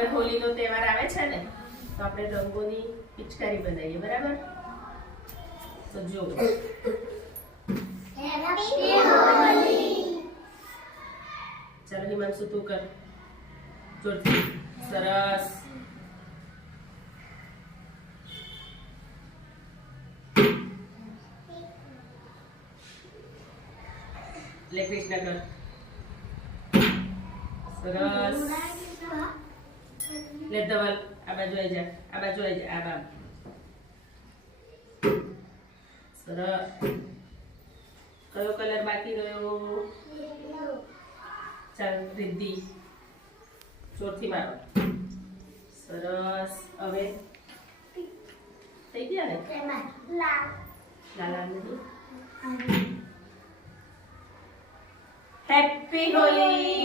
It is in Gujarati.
હવે હોલીનો તહેવાર આવે છે ને, તો આપણે રંગોની પિચકારી બનાવીએ, બરાબર? તો જો ચાલો હિમાંશુ તું કર જોરથી. સરસ. લે કૃષ્ણ કર. સરસ. લે ધવલ આ બાજુ આવી જા, આ બાજુ આવી જા, આ બાજુ. સરસ. કયો કલર બાકી રહ્યો? ચાલ રિદ્ધિ જોરથી મારો. સરસ. હવે થઈ ગયા ને? લાલ નહીં. હેપી હોલી.